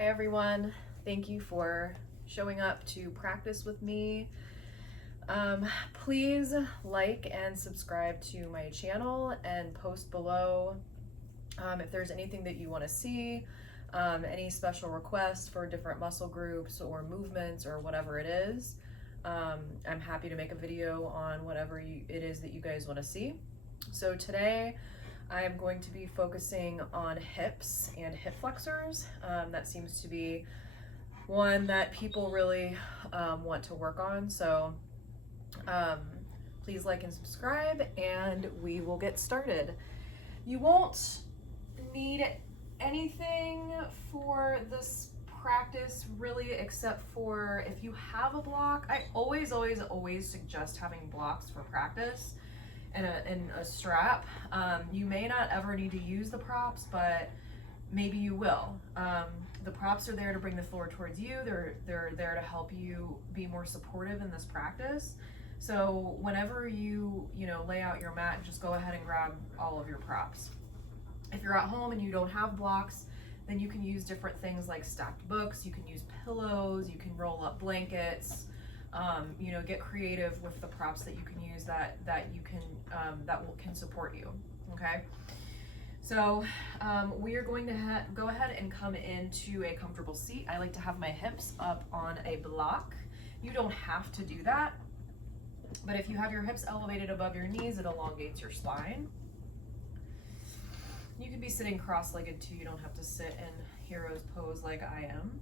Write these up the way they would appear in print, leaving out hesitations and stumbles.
Hi everyone, thank you for showing up to practice with me. Please like and subscribe to my channel and post below if there's anything that you want to see, any special requests for different muscle groups or movements or whatever it is. I'm happy to make a video on whatever it is that you guys want to see. So today I am going to be focusing on hips and hip flexors. That seems to be one that people really want to work on. So please like and subscribe and we will get started. You won't need anything for this practice really, except for if you have a block. I always suggest having blocks for practice and a strap. You may not ever need to use the props, but maybe you will. The props are there to bring the floor towards you. They're there to help you be more supportive in this practice. So whenever you lay out your mat, just go ahead and grab all of your props. If you're at home and you don't have blocks, then you can use different things like stacked books. You can use pillows. You can roll up blankets. Get creative with the props that you can use that can support you. Okay. So we are going to go ahead and come into a comfortable seat. I like to have my hips up on a block. You don't have to do that, but if you have your hips elevated above your knees, it elongates your spine. You could be sitting cross-legged too. You don't have to sit in hero's pose like I am.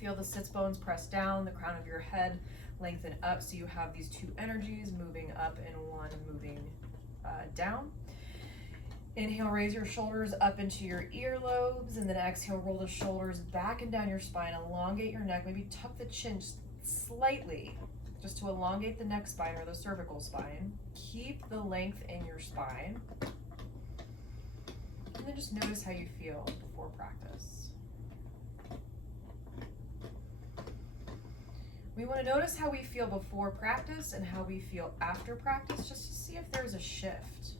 Feel the sits bones press down, the crown of your head lengthen up, so you have these two energies moving up and one moving down. Inhale, raise your shoulders up into your earlobes, and then exhale, roll the shoulders back and down your spine. Elongate your neck, maybe tuck the chin slightly, just to elongate the neck spine or the cervical spine. Keep the length in your spine. And then just notice how you feel before practice. We want to notice how we feel before practice and how we feel after practice, just to see if there's a shift.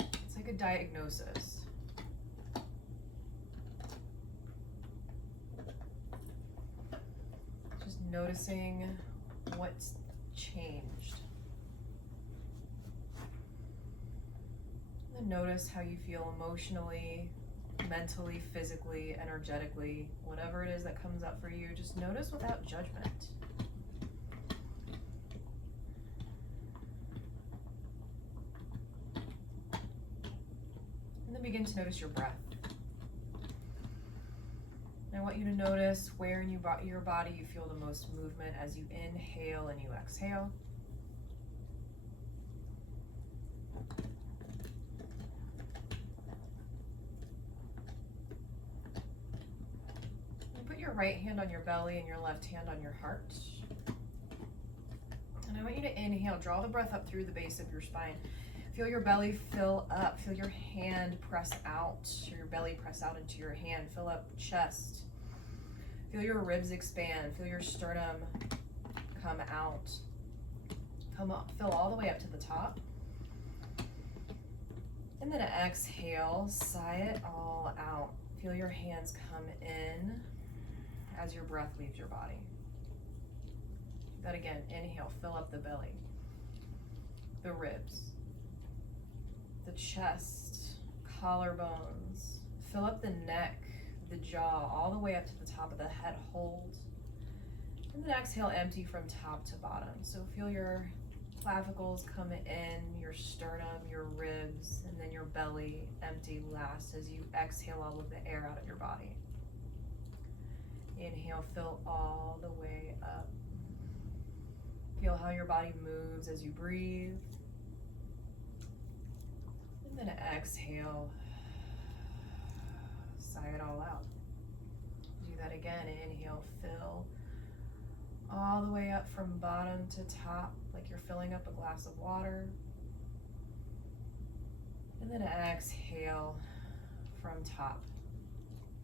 It's like a diagnosis. Just noticing what's changed. And notice how you feel emotionally, mentally, physically, energetically, whatever it is that comes up for you. Just notice without judgment. And then begin to notice your breath. And I want you to notice where in your body you feel the most movement as you inhale and you exhale. Your right hand on your belly and your left hand on your heart. And I want you to inhale, draw the breath up through the base of your spine. Feel your belly fill up, feel your hand press out, your belly press out into your hand, fill up chest. Feel your ribs expand, feel your sternum come out. Come up, fill all the way up to the top. And then exhale, sigh it all out. Feel your hands come in as your breath leaves your body. Do that again. Inhale, fill up the belly, the ribs, the chest, collarbones. Fill up the neck, the jaw, all the way up to the top of the head. Hold. And then exhale, empty from top to bottom. So feel your clavicles come in, your sternum, your ribs, and then your belly empty last as you exhale all of the air out of your body. Inhale, fill all the way up. Feel how your body moves as you breathe. And then exhale, sigh it all out. Do that again. Inhale, fill all the way up from bottom to top, like you're filling up a glass of water. And then exhale from top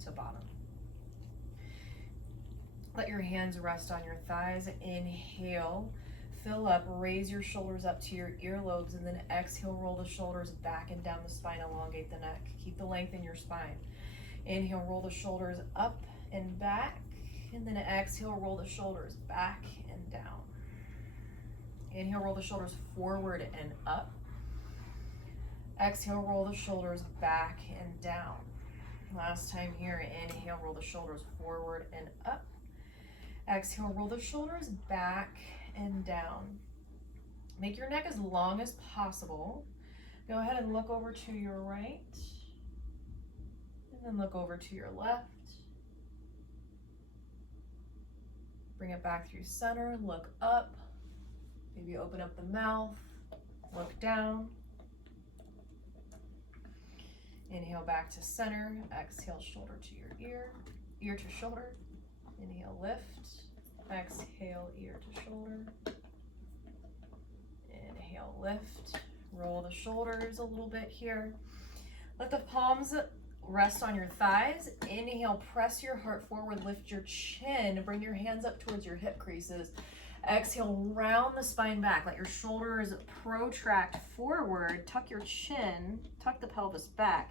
to bottom. Let your hands rest on your thighs. Inhale, fill up, raise your shoulders up to your earlobes, and then exhale, roll the shoulders back and down the spine, elongate the neck. Keep the length in your spine. Inhale, roll the shoulders up and back, and then exhale, roll the shoulders back and down. Inhale, roll the shoulders forward and up. Exhale, roll the shoulders back and down. Last time here, inhale, roll the shoulders forward and up. Exhale, roll the shoulders back and down. Make your neck as long as possible. Go ahead and look over to your right, and then look over to your left. Bring it back through center, look up, maybe open up the mouth, look down. Inhale back to center, exhale shoulder to your ear, ear to shoulder. Inhale, lift, exhale, ear to shoulder. Inhale, lift, roll the shoulders a little bit here. Let the palms rest on your thighs. Inhale, press your heart forward, lift your chin, bring your hands up towards your hip creases. Exhale, round the spine back. Let your shoulders protract forward, tuck your chin, tuck the pelvis back.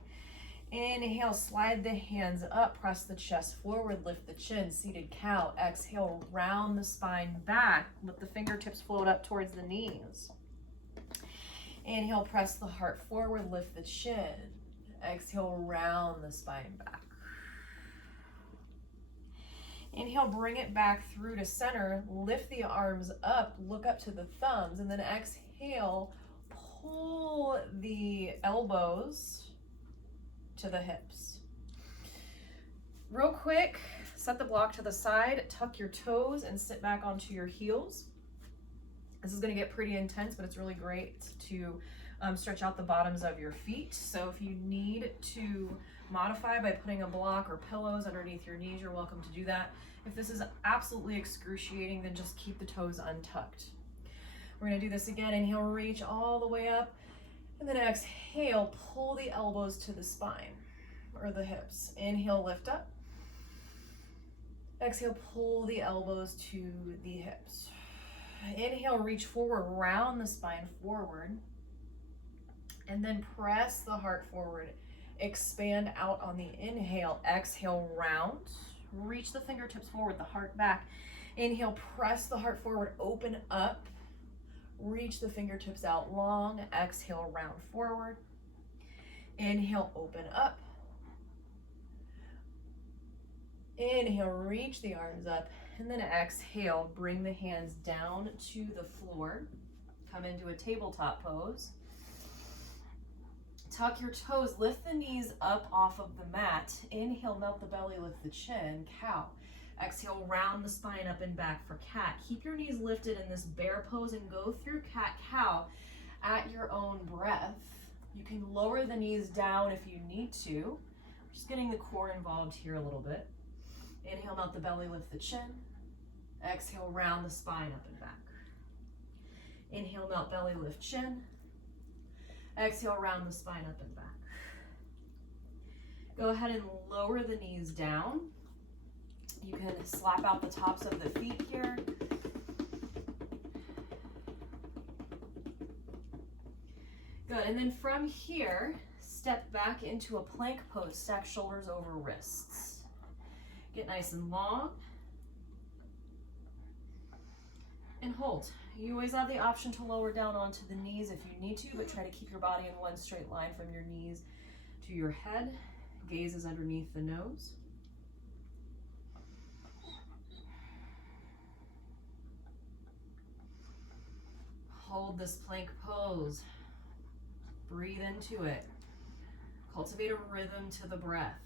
Inhale, slide the hands up, press the chest forward, lift the chin, seated cow. Exhale, round the spine back. Let the fingertips float up towards the knees. Inhale, press the heart forward, lift the chin. Exhale, round the spine back. Inhale, bring it back through to center, lift the arms up, look up to the thumbs, and then exhale, pull the elbows to the hips. Real quick, set the block to the side, tuck your toes, and sit back onto your heels. This is going to get pretty intense, but it's really great to stretch out the bottoms of your feet. So if you need to modify by putting a block or pillows underneath your knees, you're welcome to do that. If this is absolutely excruciating, then just keep the toes untucked. We're going to do this again. Inhale, reach all the way up, and then exhale, pull the elbows to the spine or the hips. Inhale, lift up. Exhale, pull the elbows to the hips. Inhale, reach forward, round the spine forward, and then press the heart forward. Expand out on the inhale. Exhale, round. Reach the fingertips forward, the heart back. Inhale, press the heart forward, open up. Reach the fingertips out long. Exhale, round forward. Inhale, open up. Inhale, reach the arms up. And then exhale, bring the hands down to the floor. Come into a tabletop pose. Tuck your toes, lift the knees up off of the mat. Inhale, melt the belly, lift the chin, cow. Exhale, round the spine up and back for cat. Keep your knees lifted in this bear pose and go through cat cow at your own breath. You can lower the knees down if you need to. Just getting the core involved here a little bit. Inhale, melt the belly, lift the chin. Exhale, round the spine up and back. Inhale, melt belly, lift chin. Exhale, round the spine up and back. Go ahead and lower the knees down. You can slap out the tops of the feet here. Good, and then from here, step back into a plank pose, stack shoulders over wrists. Get nice and long. And hold. You always have the option to lower down onto the knees if you need to, but try to keep your body in one straight line from your knees to your head. Gaze is underneath the nose. Hold this plank pose. Breathe into it. Cultivate a rhythm to the breath.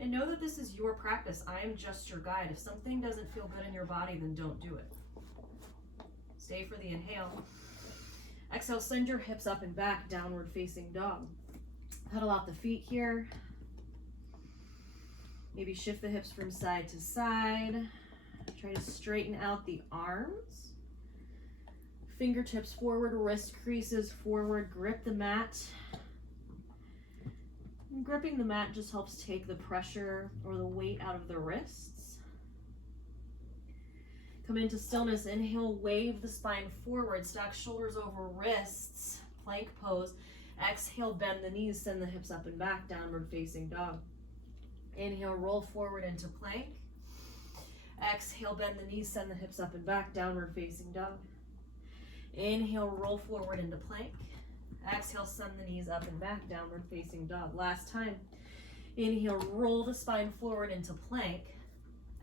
And know that this is your practice. I am just your guide. If something doesn't feel good in your body, then don't do it. Stay for the inhale. Exhale, send your hips up and back, downward facing dog. Pedal out the feet here. Maybe shift the hips from side to side. Try to straighten out the arms. Fingertips forward, wrist creases forward, grip the mat. And gripping the mat just helps take the pressure or the weight out of the wrists. Come into stillness. Inhale, wave the spine forward. Stack shoulders over wrists. Plank pose. Exhale, bend the knees. Send the hips up and back. Downward facing dog. Inhale, roll forward into plank. Exhale, bend the knees. Send the hips up and back. Downward facing dog. Inhale, roll forward into plank. Exhale, send the knees up and back. Downward facing dog. Last time. Inhale, roll the spine forward into plank.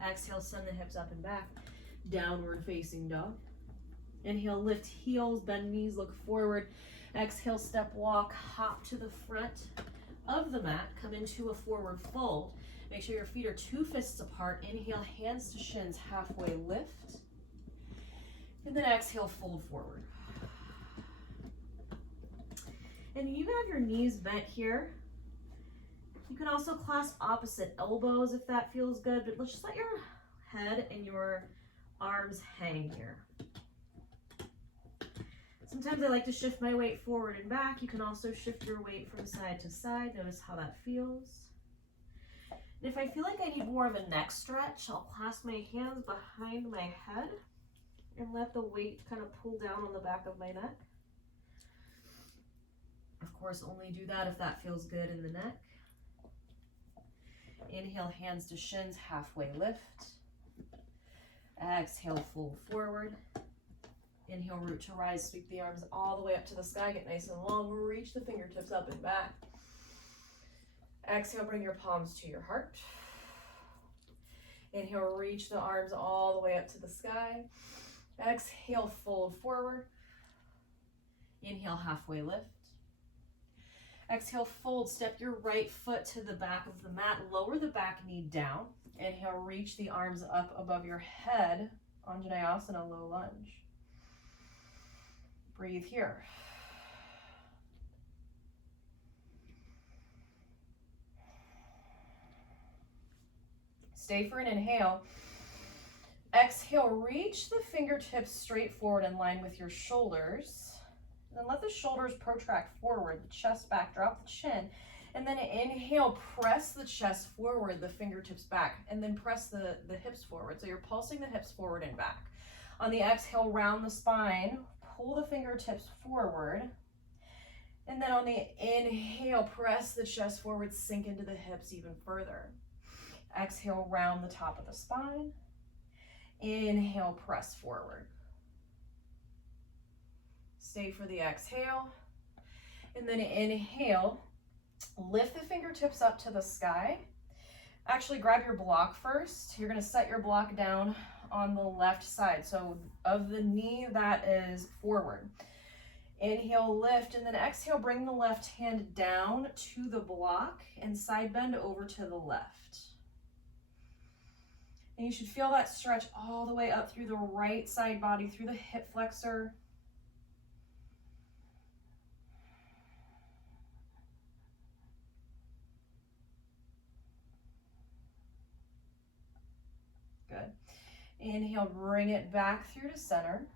Exhale, send the hips up and back. Downward facing dog. Inhale, lift heels, bend knees, look forward. Exhale, step walk, hop to the front of the mat. Come into a forward fold. Make sure your feet are 2 fists apart. Inhale, hands to shins, halfway lift. And then exhale, fold forward. And you have your knees bent here. You can also clasp opposite elbows if that feels good, but let's just let your head and your arms hang here. Sometimes I like to shift my weight forward and back. You can also shift your weight from side to side. Notice how that feels. And if I feel like I need more of a neck stretch, I'll clasp my hands behind my head and let the weight kind of pull down on the back of my neck. Of course, only do that if that feels good in the neck. Inhale, hands to shins, halfway lift. Exhale, fold forward. Inhale, root to rise, sweep the arms all the way up to the sky, get nice and long, reach the fingertips up and back. Exhale, bring your palms to your heart. Inhale, reach the arms all the way up to the sky. Exhale, fold forward. Inhale, halfway lift. Exhale, fold, step your right foot to the back of the mat, lower the back knee down. Inhale, reach the arms up above your head, Anjaneyasana, low lunge. Breathe here. Stay for an inhale. Exhale, reach the fingertips straight forward in line with your shoulders. Then let the shoulders protract forward, the chest back, drop the chin. And then inhale, press the chest forward, the fingertips back, and then press the hips forward. So you're pulsing the hips forward and back. On the exhale, round the spine, pull the fingertips forward. And then on the inhale, press the chest forward, sink into the hips even further. Exhale, round the top of the spine. Inhale, press forward. Stay for the exhale. And then inhale, lift the fingertips up to the sky. Actually, grab your block first. You're gonna set your block down on the left side. So of the knee that is forward. Inhale, lift, and then exhale, bring the left hand down to the block and side bend over to the left. And you should feel that stretch all the way up through the right side body, through the hip flexor. Good. Inhale, bring it back through to center.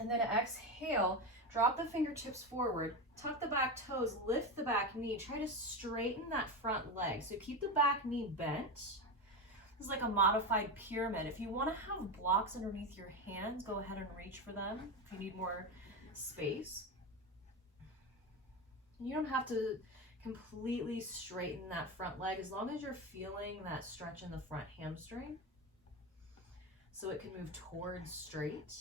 And then exhale, drop the fingertips forward, tuck the back toes, lift the back knee, try to straighten that front leg. So keep the back knee bent. This is like a modified pyramid. If you want to have blocks underneath your hands, go ahead and reach for them if you need more space. You don't have to completely straighten that front leg as long as you're feeling that stretch in the front hamstring so it can move towards straight.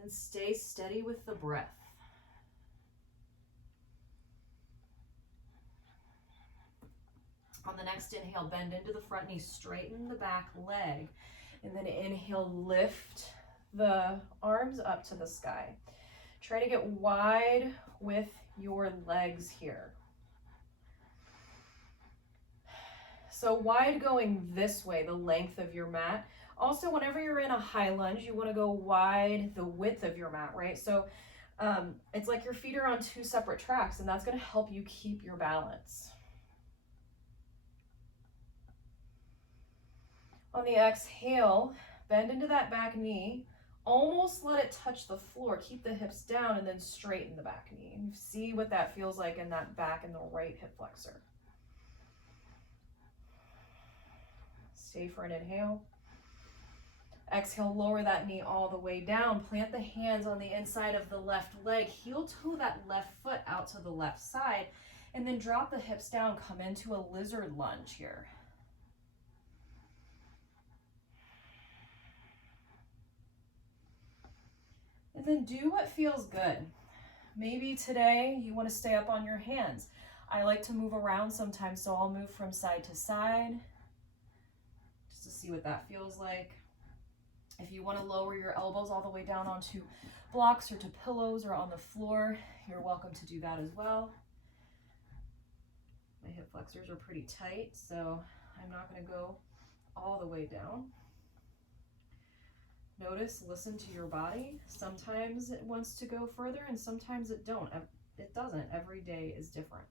Then stay steady with the breath. On the next inhale, bend into the front knee, straighten the back leg, and then inhale, lift the arms up to the sky. Try to get wide with your legs here. So wide going this way, the length of your mat. Also, whenever you're in a high lunge, you want to go wide the width of your mat, right? So it's like your feet are on 2 separate tracks, and that's going to help you keep your balance. On the exhale, bend into that back knee, almost let it touch the floor. Keep the hips down and then straighten the back knee. See what that feels like in that back and the right hip flexor. Stay for an inhale. Exhale, lower that knee all the way down. Plant the hands on the inside of the left leg. Heel toe that left foot out to the left side. And then drop the hips down. Come into a lizard lunge here. And then do what feels good. Maybe today you want to stay up on your hands. I like to move around sometimes, so I'll move from side to side just to see what that feels like. If you want to lower your elbows all the way down onto blocks or to pillows or on the floor, you're welcome to do that as well. My hip flexors are pretty tight, so I'm not going to go all the way down. Notice, listen to your body. Sometimes it wants to go further and sometimes it doesn't. Every day is different.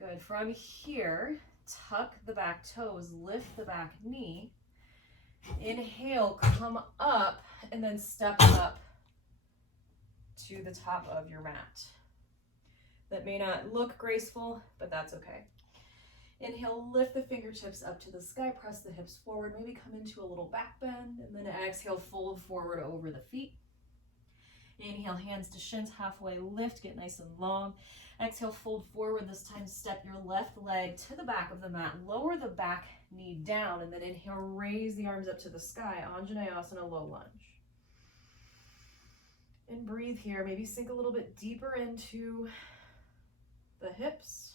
Good. From here, tuck the back toes, lift the back knee. Inhale, come up, and then step up to the top of your mat. That may not look graceful, but that's okay. Inhale, lift the fingertips up to the sky, press the hips forward, maybe come into a little back bend, and then exhale, fold forward over the feet. Inhale, hands to shins, halfway lift, get nice and long. Exhale, fold forward. This time, step your left leg to the back of the mat, lower the back knee down, and then inhale, raise the arms up to the sky, Anjaneyasana, low lunge. And breathe here, maybe sink a little bit deeper into the hips.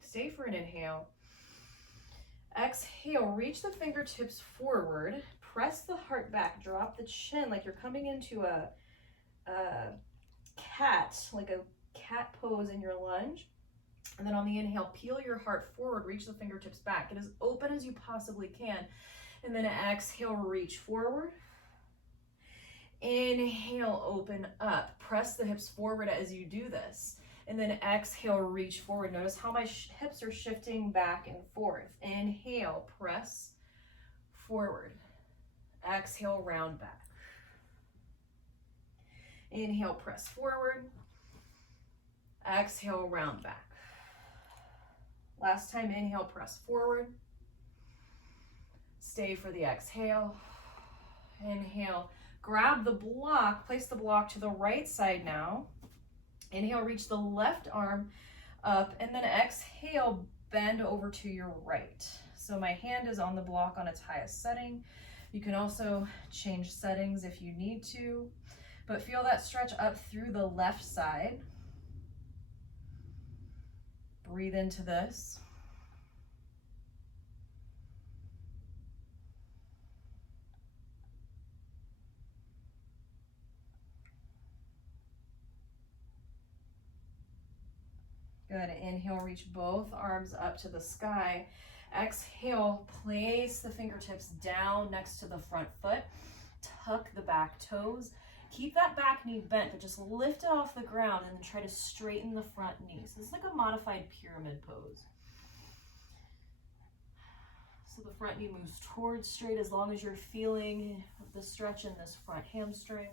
Stay for an inhale. Exhale, reach the fingertips forward, press the heart back, drop the chin like you're coming into a cat, like a cat pose in your lunge. And then on the inhale, peel your heart forward, reach the fingertips back. Get as open as you possibly can. And then exhale, reach forward. Inhale, open up. Press the hips forward as you do this. And then exhale, reach forward. Notice how my hips are shifting back and forth. Inhale, press forward. Exhale, round back. Inhale, press forward. Exhale, round back. Last time, inhale, press forward. Stay for the exhale. Inhale, grab the block, place the block to the right side now. Inhale, reach the left arm up, and then exhale, bend over to your right. So my hand is on the block on its highest setting. You can also change settings if you need to, but feel that stretch up through the left side. Breathe into this. Good. Inhale, reach both arms up to the sky. Exhale, place the fingertips down next to the front foot. Tuck the back toes. Keep that back knee bent, but just lift it off the ground and then try to straighten the front knee. So it's like a modified pyramid pose. So the front knee moves towards straight as long as you're feeling the stretch in this front hamstring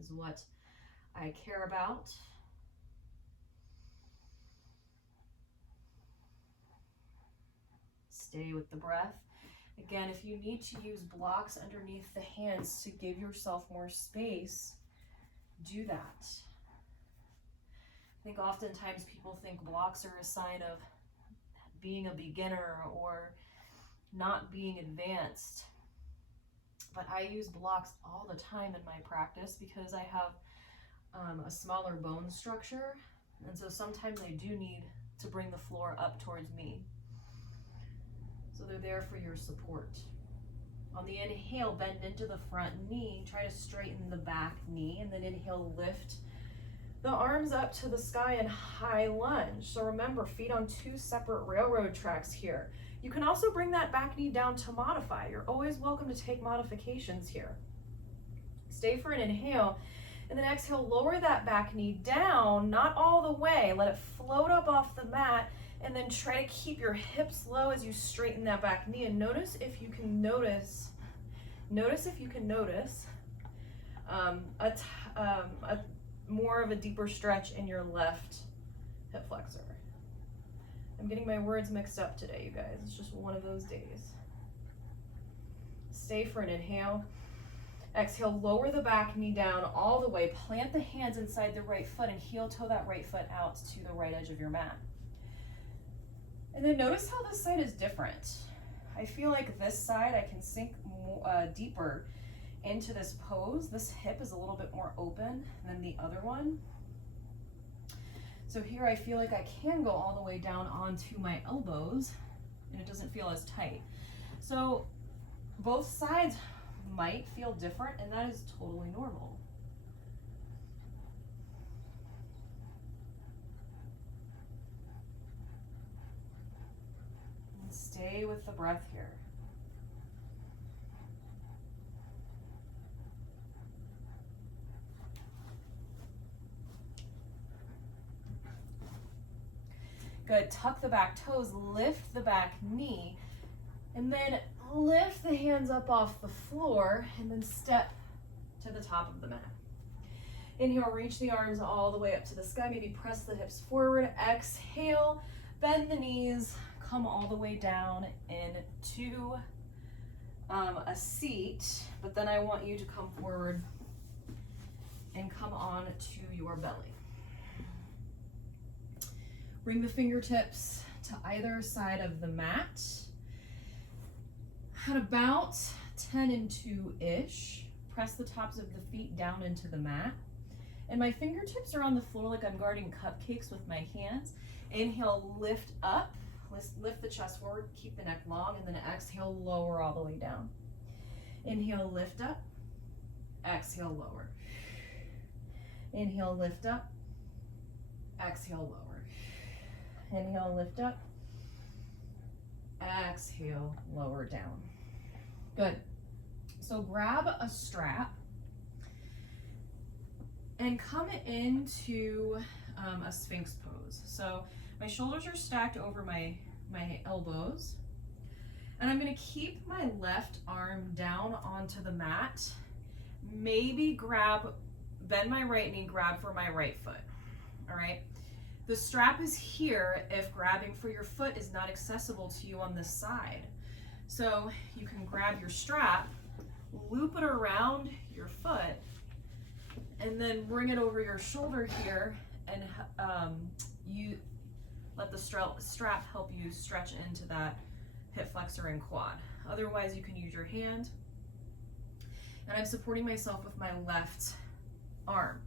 is what I care about. Stay with the breath. Again, if you need to use blocks underneath the hands to give yourself more space, do that. I think oftentimes people think blocks are a sign of being a beginner or not being advanced. But I use blocks all the time in my practice because I have a smaller bone structure. And so sometimes I do need to bring the floor up towards me. So they're there for your support. On the inhale, bend into the front knee. Try to straighten the back knee. And then inhale, lift the arms up to the sky in high lunge. So remember, feet on two separate railroad tracks here. You can also bring that back knee down to modify. You're always welcome to take modifications here. Stay for an inhale. And then exhale, lower that back knee down, not all the way. Let it float up off the mat, and then try to keep your hips low as you straighten that back knee. And notice if you can notice a more of a deeper stretch in your left hip flexor. I'm getting my words mixed up today, you guys. It's just one of those days. Stay for an inhale. Exhale, lower the back knee down all the way. Plant the hands inside the right foot and heel toe that right foot out to the right edge of your mat. And then notice how this side is different. I feel like this side I can sink more, deeper into this pose. This hip is a little bit more open than the other one. So here I feel like I can go all the way down onto my elbows and it doesn't feel as tight. So both sides might feel different, and that is totally normal. And stay with the breath here. Good, tuck the back toes, lift the back knee, and then lift the hands up off the floor, and then step to the top of the mat. Inhale, reach the arms all the way up to the sky, maybe press the hips forward. Exhale, bend the knees, come all the way down into a seat, but then I want you to come forward and come on to your belly. Bring the fingertips to either side of the mat at about 10 and 2-ish. Press the tops of the feet down into the mat. And my fingertips are on the floor like I'm guarding cupcakes with my hands. Inhale, lift up, lift the chest forward, keep the neck long, and then exhale, lower all the way down. Inhale, lift up, exhale, lower. Inhale, lift up, exhale, lower. Inhale, lift up, exhale, lower down. Good. So grab a strap and come into a Sphinx pose. So my shoulders are stacked over my elbows, and I'm gonna keep my left arm down onto the mat. Maybe bend my right knee, grab for my right foot, all right? The strap is here if grabbing for your foot is not accessible to you on this side. So you can grab your strap, loop it around your foot, and then bring it over your shoulder here, and you let the strap help you stretch into that hip flexor and quad. Otherwise, you can use your hand. And I'm supporting myself with my left arm.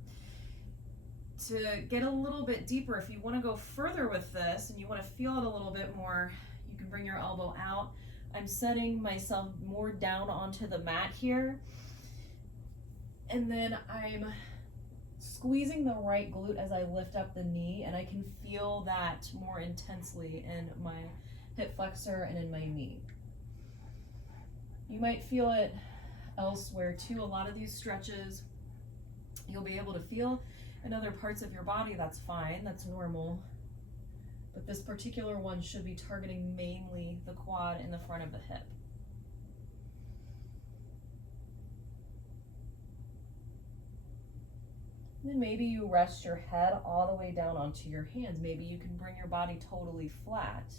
To get a little bit deeper, if you want to go further with this and you want to feel it a little bit more, you can bring your elbow out. I'm setting myself more down onto the mat here, and then I'm squeezing the right glute as I lift up the knee, and I can feel that more intensely in my hip flexor and in my knee. You might feel it elsewhere too. A lot of these stretches you'll be able to feel in other parts of your body. That's fine, that's normal. But this particular one should be targeting mainly the quad in the front of the hip. Then maybe you rest your head all the way down onto your hands. Maybe you can bring your body totally flat.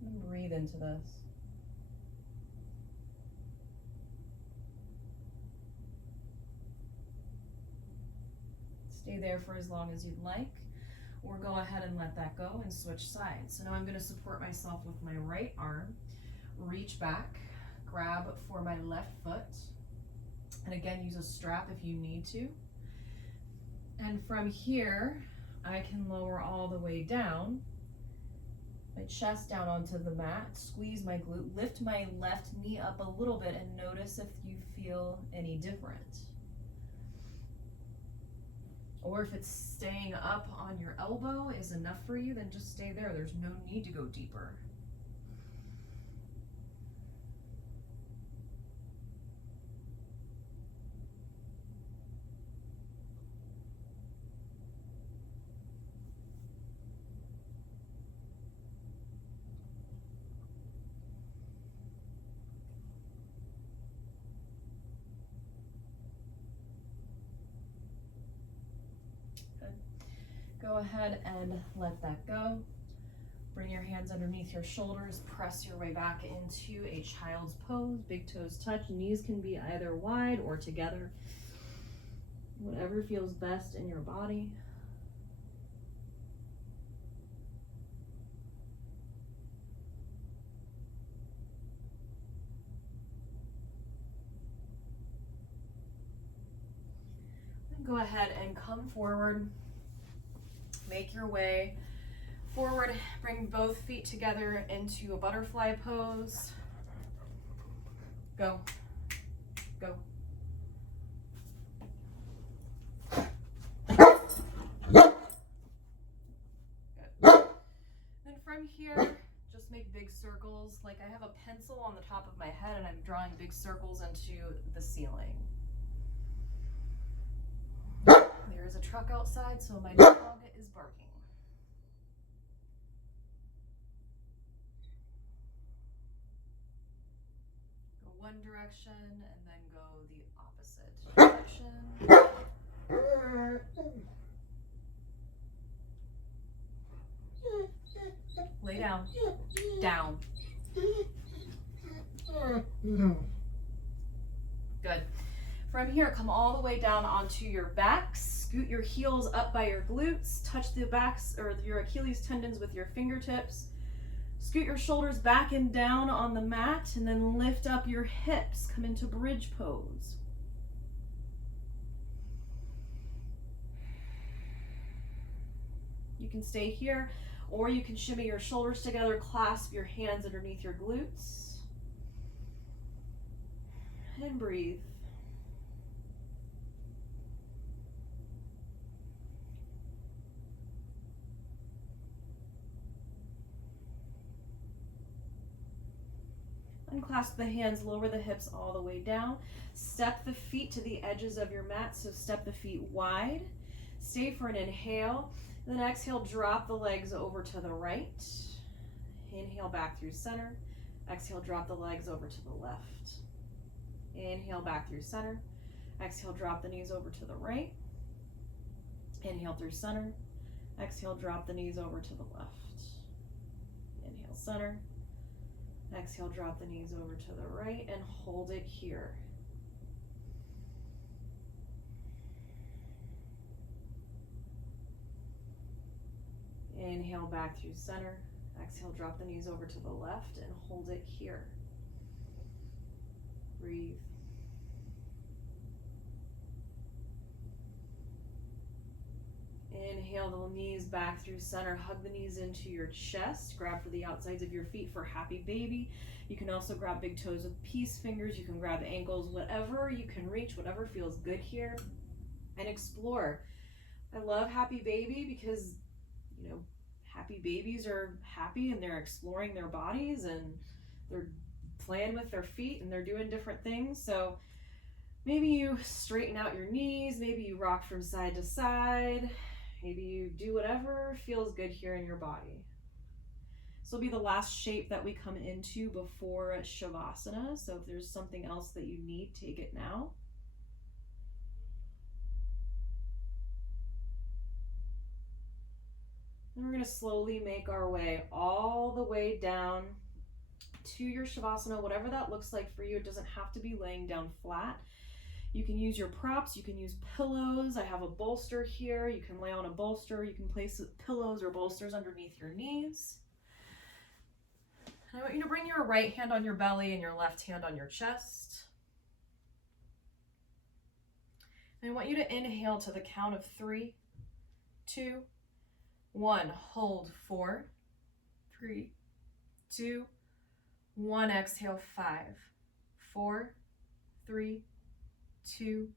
And breathe into this. Stay there for as long as you'd like, or go ahead and let that go and switch sides. So now I'm going to support myself with my right arm, reach back, grab for my left foot, and again use a strap if you need to. And from here, I can lower all the way down, my chest down onto the mat, squeeze my glute, lift my left knee up a little bit, and notice if you feel any different. Or if it's staying up on your elbow is enough for you, then just stay there. There's no need to go deeper. go ahead and let that go. Bring your hands underneath your shoulders, press your way back into a child's pose. Big toes touch, knees can be either wide or together. Whatever feels best in your body. Go ahead and come forward. Make your way forward. Bring both feet together into a butterfly pose. Go. Go. Good. Then from here, just make big circles. Like I have a pencil on the top of my head and I'm drawing big circles into the ceiling. There is a truck outside, so my dog is barking. Go one direction and then go the opposite direction. Lay down. Down. Good. From here, come all the way down onto your backs. Scoot your heels up by your glutes. Touch the backs or your Achilles tendons with your fingertips. Scoot your shoulders back and down on the mat, and then lift up your hips. Come into bridge pose. You can stay here, or you can shimmy your shoulders together, clasp your hands underneath your glutes, and breathe. Unclasp the hands, lower the hips all the way down. Step the feet to the edges of your mat, so step the feet wide. Stay for an inhale. Then exhale, drop the legs over to the right. Inhale back through center. Exhale, drop the legs over to the left. Inhale back through center. Exhale, drop the knees over to the right. Inhale through center. Exhale, drop the knees over to the left. Inhale, center. Exhale, drop the knees over to the right and hold it here. Inhale back through center. Exhale, drop the knees over to the left and hold it here. Breathe. Inhale the knees back through center. Hug the knees into your chest. Grab for the outsides of your feet for happy baby. You can also grab big toes with peace fingers. You can grab ankles, whatever you can reach, whatever feels good here. And explore. I love happy baby because, you know, happy babies are happy and they're exploring their bodies and they're playing with their feet and they're doing different things. So maybe you straighten out your knees. Maybe you rock from side to side. Maybe you do whatever feels good here in your body. This will be the last shape that we come into before Shavasana. So if there's something else that you need, take it now. And we're going to slowly make our way all the way down to your Shavasana, whatever that looks like for you. It doesn't have to be laying down flat. You can use your props, you can use pillows. I have a bolster here. You can lay on a bolster. You can place pillows or bolsters underneath your knees. And I want you to bring your right hand on your belly and your left hand on your chest. And I want you to inhale to the count of 3, 2, 1. Hold 4, 3, 2, 1. Exhale 5, 4, 3, 2,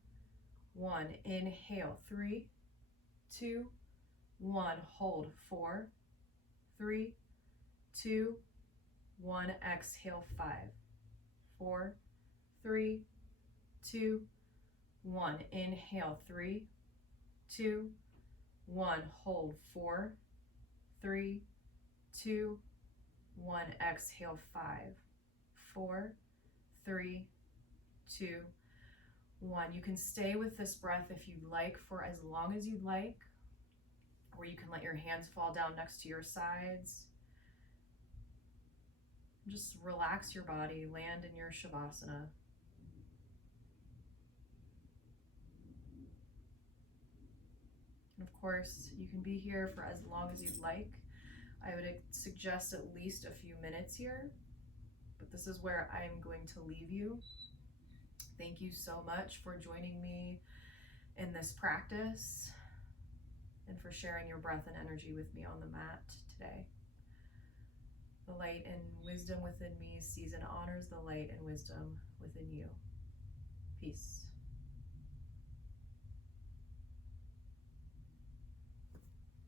1. Inhale 3, 2, 1. Hold 4, 3, 2, 1. Exhale 5, 4, 3, 2, 1. Inhale 3, 2, 1. Hold 4, 3, 2, 1. Exhale 5, 4, 3, 2, 1. You can stay with this breath if you'd like for as long as you'd like. or you can let your hands fall down next to your sides. Just relax your body, land in your Shavasana. And of course, you can be here for as long as you'd like. I would suggest at least a few minutes here, but this is where I'm going to leave you. Thank you so much for joining me in this practice and for sharing your breath and energy with me on the mat today. The light and wisdom within me sees and honors the light and wisdom within you. Peace.